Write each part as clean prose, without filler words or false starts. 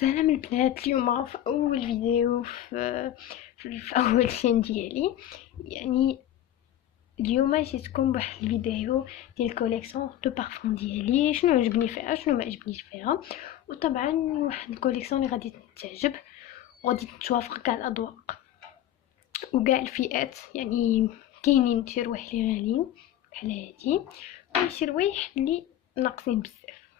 سلام البنات. اليوم في اول فيديو في اول شين ديالي. يعني اليوم جيتكم بواحد الفيديو ديال الكوليكسيون دو بارفون ديالي، شنو عجبني فيها شنو ما عجبنيش فيها. وطبعا واحد الكوليكسيون اللي غادي تعجب وغادي توافق كاع الاذواق وكاع الفئات. يعني كاينين شي روايح اللي غاليين بحال هادي، وكاين شي روايح اللي ناقصين بزاف.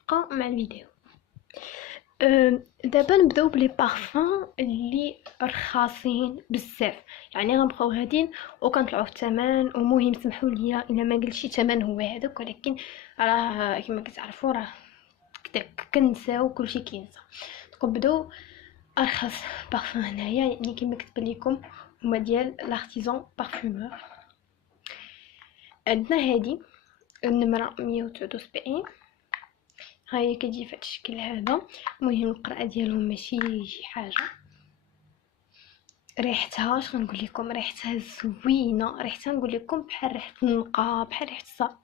بقاو مع الفيديو. دابا نبداو بلي بارفان اللي رخاصين بزاف، يعني غنبقاو غاديين وكنطلعوا في الثمن. ومهم سمحوا لي الا ما قلتش الثمن هو هذاك، ولكن راه كما كتعرفوا راه كدا كنساو كلشي كينسى. نبداو ارخص بارفان هنايا، يعني كما كتب لكم هما ديال لارتيزان بارفومور. عندنا هادي النمره 179، هاهي كتجي في هاد الشكل هذا. المهم القراءه ديالهم ماشي شي حاجه. ريحتها اش غنقول لكم، ريحتها زوينه، ريحتها نقول لكم بحال ريحه النقا، بحال ريحه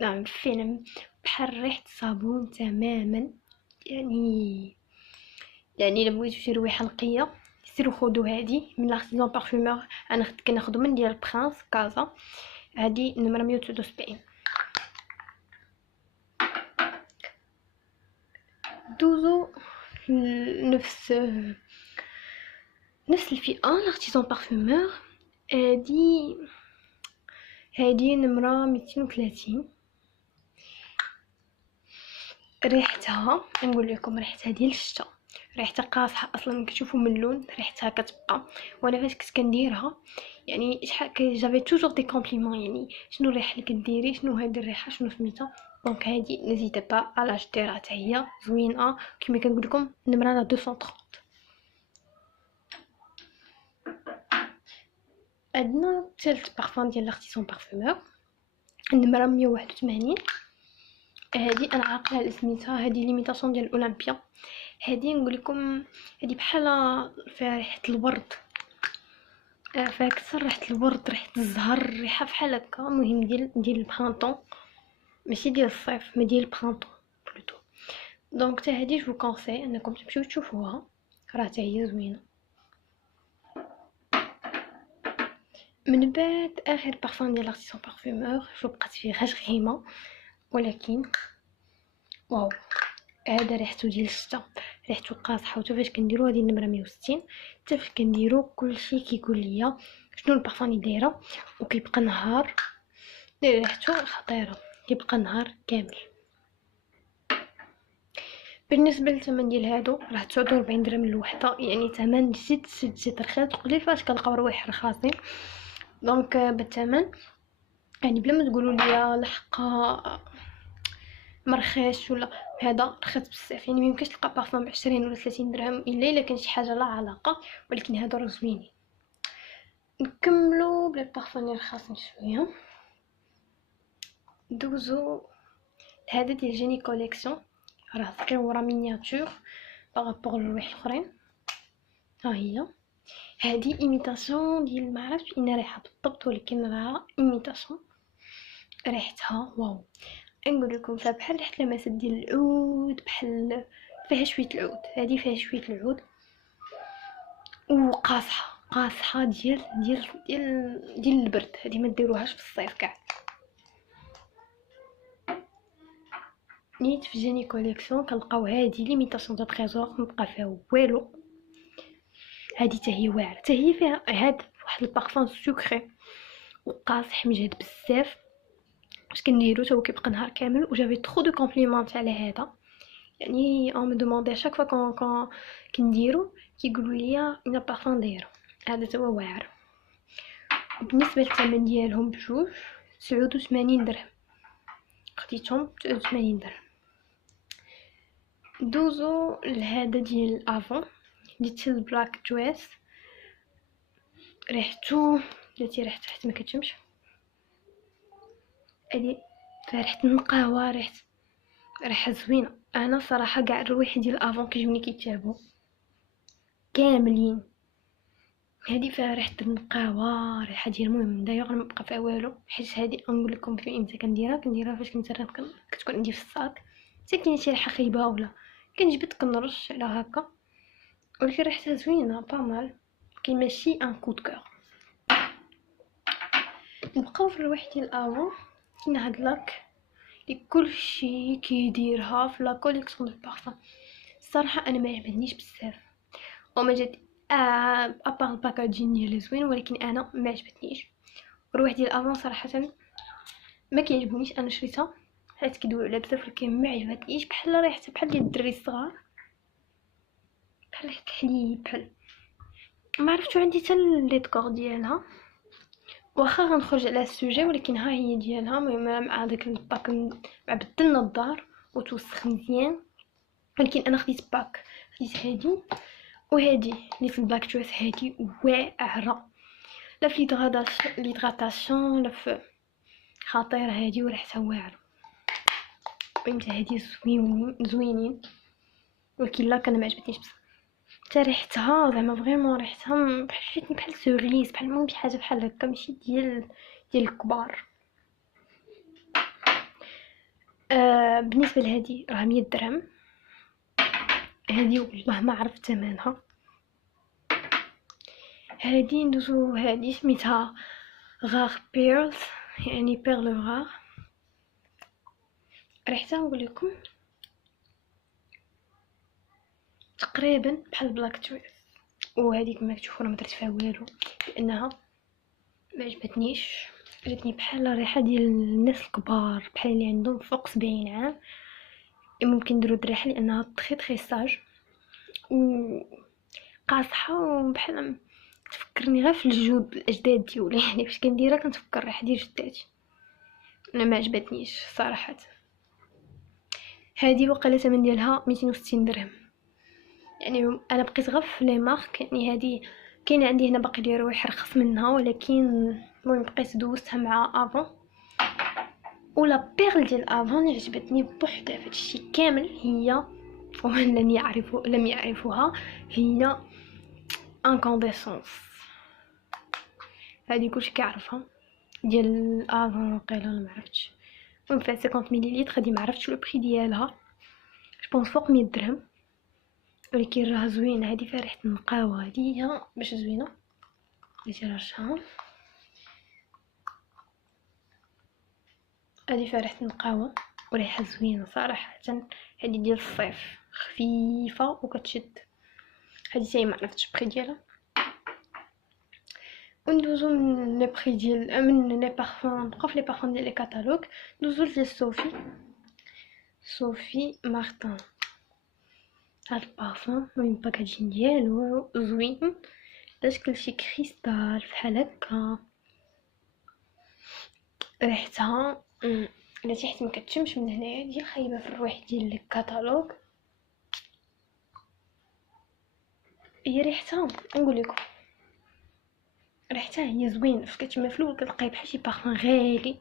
نعم فعلا بحال ريحه الصابون تماما. يعني الا بغيتو شي ريحه نقيه سيروا خذوا هادي من لارتيزان بارفومور. انا كناخذ من ديال برانس كازا، هادي النمره 179. دوزو نفس الفئه لارتيزان بارفومور. هادي نمره 230. ريحتها نقول لكم ريحتها ديال الشتا، ريحتها قاصحه اصلا. كتشوفوا من اللون ريحتها كتبقى. وانا فاش كنت كنديرها يعني شحال جافي توجور دي كومبليمون، يعني شنو الريحه اللي كديري، شنو هاد الريحه، شنو سميتها. دونك هادي نزيد با على جديرها حتى هي زوينه كما كنقول لكم. النمره 230. عندنا ثالث بارفان ديال لارتيسون بارفومور النمره 181. هادي انا عاقله على سميتها، هادي ليميتاسيون ديال اولمبيا. هادي نقول لكم هادي بحال فيها ريحه الورد، فيها كثر ريحه الورد، ريحه الزهر، ريحه بحال هكا. المهم ديال البرانطون، ماشي ديال الصيف، ما ديال البرانطون بلوتو. دونك حتى هادي جو كونساي انكم تمشيو تشوفوها، راه حتى هي زوينه. من بعد اخر بارفان ديال لارتيسون بارفومور جو بقات فيه غير غيمه، ولكن واو هذا ريحته ديال الشتا، ريحته قاصحه. وتا فاش كنديرو هذه النمره 160 حتى فاش كنديرو كلشي كيقول ليا شنو البارفان اللي دايره، وكيبقى نهار ريحته خطيره، كيبقى نهار كامل. بالنسبه للثمن ديال هادو راه 49 درهم الوحده، يعني ثمن جد رخيص. قليل فاش كنلقاو روايح رخاصين. دونك بالثمن يعني بلا ما تقولوا لي لحقا مرخيش ولا هذا رخيص بزاف. يعني ميمكنش تلقى بارفان ب20 ولا 30 درهم الا كان شي حاجه لا علاقه، ولكن هادو راه زوينين. نكملوا بلي بارفان اللي رخاصين شويه. دوزو هذا ديال جيني كوليكسيون، راه صغير ورا مينياتور بارابور للروايح الاخرين. ها هي هذه ايميتاسيون ديال ما عرفتش اين ريحه بالضبط، ولكن راه ايميتاسيون. ريحتها واو، نقول لكم فيها بحال ريحه لمسات ديال العود، بحال فيها شويه العود. هذه فيها شويه العود وقاصحه ديال البرد. هذه ما ديروهاش في الصيف كاع. نيت في جيني كوليكسيون كنلقاو هذه ليميتاسيون دو تريزور، مبقى فيها والو. هذه حتى هي واعره، حتى هي فيها هاد واحد البارفان سكري وقاصح مجهد بزاف. واش كنديرو تا هو كيبقى نهار كامل. وجافي ترو دو كومبليمونط على هذا، يعني اون مي دوموندي شاك فوا كنديرو كيقولوا لي ان بارفان دايرو. هذا تا هو واعر. بالنسبه للثمن ديالهم بجوج 89 درهم، خديتهم 89 درهم. دوزو لهذا ديال افون ديال بلاك دريس. ريحته درتي ريحته حتى ما كتشمش. هذه فيها ريحه النقاوه، ريحه زوينه. انا صراحه كاع الروايح ديال افون كيجوني كيتشابهوا كاملين. هذه فيها ريحه النقاوه، ريحه ديال المهم دايوغ ما بقى فيها والو. حيت هذه نقول لكم في امتى كنديرها فاش كنتكون عندي في الصاك. حتى كاين شي ريحه خايبه ولا كنجبد كنرش على هكا، ولكن ريحتها زوينه با مال، كاين ماشي ان كود كور. نبقاو في الروايح ديال الافون. كاين هاد لاك اللي كلشي كيديرها في لا كوليكسيون دو بارفان. الصراحه انا ما عجبتنيش بزاف وما جات ابار الباكاجين ديالها زوين، ولكن انا ما عجبتنيش. الروايح ديال الافون صراحه ما كيعجبونيش، انا شريتها حيت كيدويو على بزاف، ولكن ما عجبتنيش. بحال ريحتها بحال ديال الدري الصغار، بحال ريحه الحليب، بحال ما عرفتو. عندي حتى لي دكور ديالها، واخا غنخرج على السوجي، ولكن ها هي ديالها. المهم مع داك الباك مع بدلنا الدار وتوسخ مزيان، ولكن انا خديت باك، خديت هادي وهادي اللي في الباك تشويس. هادي واعره، لا في ليدغاتاسيون لا في خطير، هادي وريحتها واعره. فهمت هادي زوينين، ولكن لا كان ما عجبتنيش بزاف. حتى ريحتها زعما فريمون ريحتها حسيتني بحال سوريس، بحال المهم شي حاجه بحال هكا، ماشي ديال الكبار. بالنسبه لهادي راه 100 درهم. هادي والله ما عرفت ثمنها. هادي ندوزو، هادي سميتها غار بيرلز، يعني بيرل غار. ريحتها نقول لكم تقريبا بحال بلاك تويس، وهذيك ما كتشوفوا راه ما درت فيها والو لانها ما عجبتنيش. جاتني بحال ريحه ديال الناس الكبار، بحال اللي عندهم فوق 70 عام. ممكن نديرو الريحه لانها تري ساج و قاصحه، وبحال تفكرني غير في الجود الاجداد ديالي، يعني فاش كنديرها كنتفكر الريحه ديال جداتي. انا ما عجبتنيش صراحه. هذه وقيله ثمن ديالها 260 درهم. يعني انا بقيت غير في لي مارك، يعني هذه كاين عندي هنا باقي لي روايح رخص منها، ولكن المهم بقيت دوزتها مع افون. ولا بيرل ديال افون عجبتني بوحدها فهادشي كامل، هي ومن لم يعرفوها هي انكونديسونس. هذه كلشي كيعرفها ديال افون وقيله ولا ما عرفتش. المهم فيها 50 مليلتر. هذه ما عرفتش لو بري ديالها، جوبونس فوق 100 درهم، ولكن راها زوينه. هذه فيها ريحه النقاوه، هذه هي باش زوينه. نجي نرشها. هذه فيها ريحه النقاوه وريحه زوينه صراحه. هذه ديال الصيف، خفيفه وكتشد. هذه تاهي ما عرفتش بري ديالها. وندوزو من لي بري ديال من لي بارفان، نبقاو في لي بارفان ديال لي كاتالوج. ندوزو ديال صوفي مارتن. هاد البارفان المهم الباكاجين ديالو زوين، دا شكل شي كريستال بحال هكا. ريحتها الا حيت ما كتشمش من هنايا، ديال خايبه في الروايح ديال الكاتالوج. هي ريحتها نقول لكم، ريحتها هي زوينه. فاش كتشمها في الاول كتلقاي بحال شي بارفان غالي،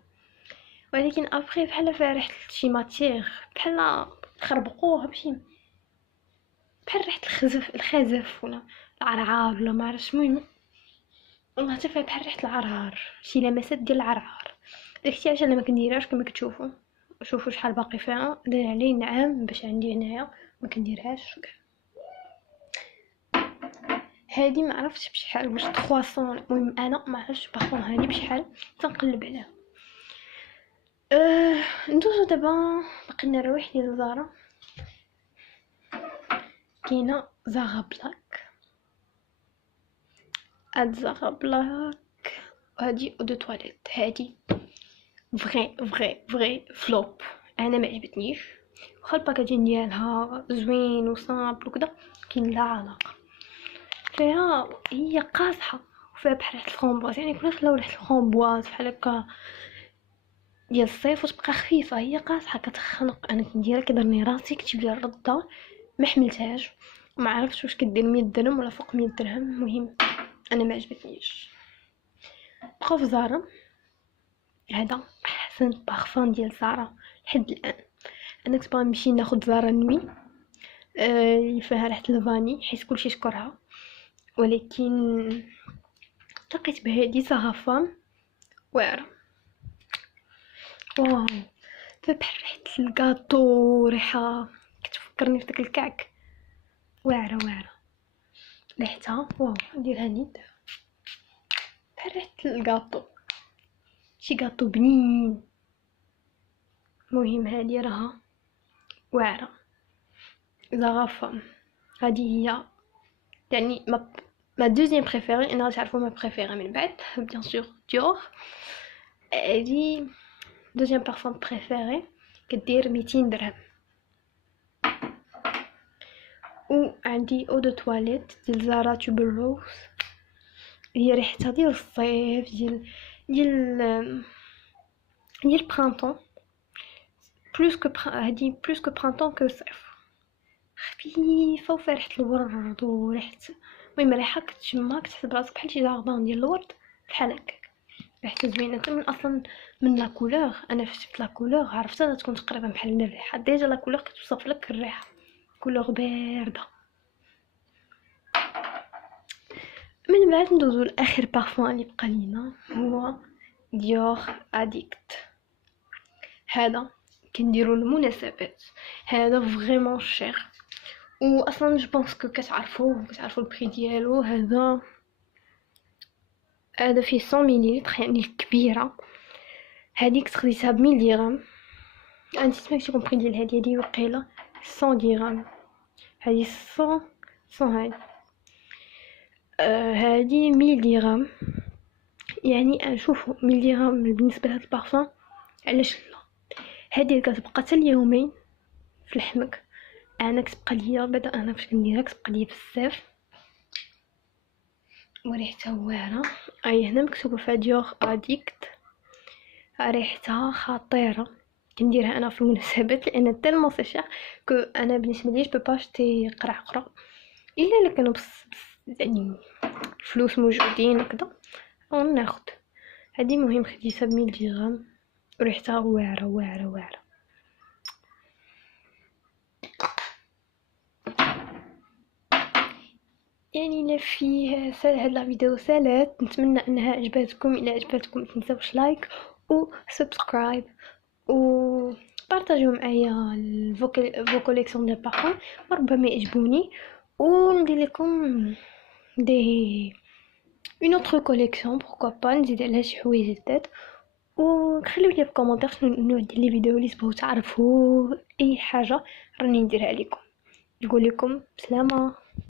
ولكن ابري بحال فيها ريحه شي ماتيغ، بحال خربقوها بشي، بحال ريحه الخزف ولا العرعار ولا ما عرفتش. المهم والله حتى فيها بحال ريحه العرعار، شي لمسات ديال العرعار. داكشي علاش انا ما كنديرهاش. كما كتشوفوا شوفوا شحال باقي فيها، داير عليه نعام باش عندي هنايا ما كنديرهاش. هادي ما عرفتش بشحال، واش 300. المهم انا ما عرفتش بارفون هادي بشحال، تنقلب عليها. ندوزو دابا بقينا الروايح ديال زارا. كاينه زارا بلاك، هاد زارا بلاك وهادي او دو تواليت. هادي فري فلوب، انا ما عجبتنيش. واخا الباكاجين ديالها زوين وصامبل وكذا، كاين لا علاقه فيها. هي قاصحه وفيها بحال ريحه الفرامبواز، يعني كلها خلاو ريحه الفرامبواز بحال هكا ديال الصيف، وتبقى خفيفه. هي قاصحه كتخنق. انا كنديرها كيضرني راسي، كتجيب لي الرده ما حملتهاش. ما عرفتش واش كدير 100 درهم ولا فوق 100 درهم. المهم انا ما عجبتنيش. بقاو في زارا. هذا احسن بارفان ديال زارا لحد الان. انا كنت باغا نمشي ناخذ زارا نوي اللي فيها ريحه الفاني، حيت كلشي شكرها، ولكن لقيت بهادي صافام واعره. واو، فيها بحال ريحه الكاطو، ريحه تفكرني في داك الكعك، واعره واعره ريحتها واو. نديرها نيت بحال ريحه الكاطو، شي كاطو بنين. المهم هادي راها واعره زغافه. هادي هي يعني ما دوزيام بريفيري. انا تعرفوا ما بريفيري من بعد بيان سور ديور. هادي دوزيام بارفان بريفيري كدير 200 درهم. و عندي او دو تواليت ديال زارا توبروز، هي ريحتها ديال الصيف، ديال برانطون هادي بلوس كو برانطون كو صيف، خفيفه وفيها ريحه الورد وريحه، المهم ريحه كتشمها كتحس براسك بحال شي جاردان ديال الورد بحال هكاك. ريحتها زوينه من اصلا من لا كولور. انا شفت لا كولور عرفتها غتكون تقريبا بحال الريحه، ديجا لا كولور كتوصف لك الريحه، كولور بارده. من بعد ندوزو لاخر بارفان اللي بقى لينا هو ديور اديكت. هذا كنديرو المناسبات، هذا فريمون شير، و اصلا جو بونس كو كتعرفوا البري ديالو. هذا فيه 100 مليلتر يعني كبيره. هذيك خديتها ب 100 درهم. نسيت ماشي كومبري ديال هذه وقيله 100 درهم. هذه 100 هذه 100 درهم. يعني شوفوا 100 درهم بالنسبه لهاد البارفان علاش لا. هذه كتبقى حتى اليومين في لحمك. انا كتبقى ليا بعدا، انا فاش كنديرها كتبقى ليا بزاف وريحتها واعره. هنا مكتوبه فيها ديور اديكت، ريحتها خطيره. كنديرها انا في المناسبات لان تالمون سي شير كو انا بالنسبه لي جو با شتي قرع اخرى الا كانوا بس يعني الفلوس موجودين وكذا ناخذ هذه. مهم خديتها ب 100 درهم وريحتها واعره واعره واعره. يعني لا فيه سال هاد لا فيديو سالات. نتمنى انها عجبتكم. الى عجبتكم متنساوش لايك و سبسكرايب و بارطاجيو معايا فو كوليكسيون ديال بارفان ربما يعجبوني، وندير لكم دي اون اوتر كوليكسيون بوركوا با نزيد عليها شي حوايج جداد. وخليو لي في كومونتير شنو النوع ديال لي فيديو اللي تبغوا تعرفوا، اي حاجه راني نديرها لكم. نقول لكم بسلامه.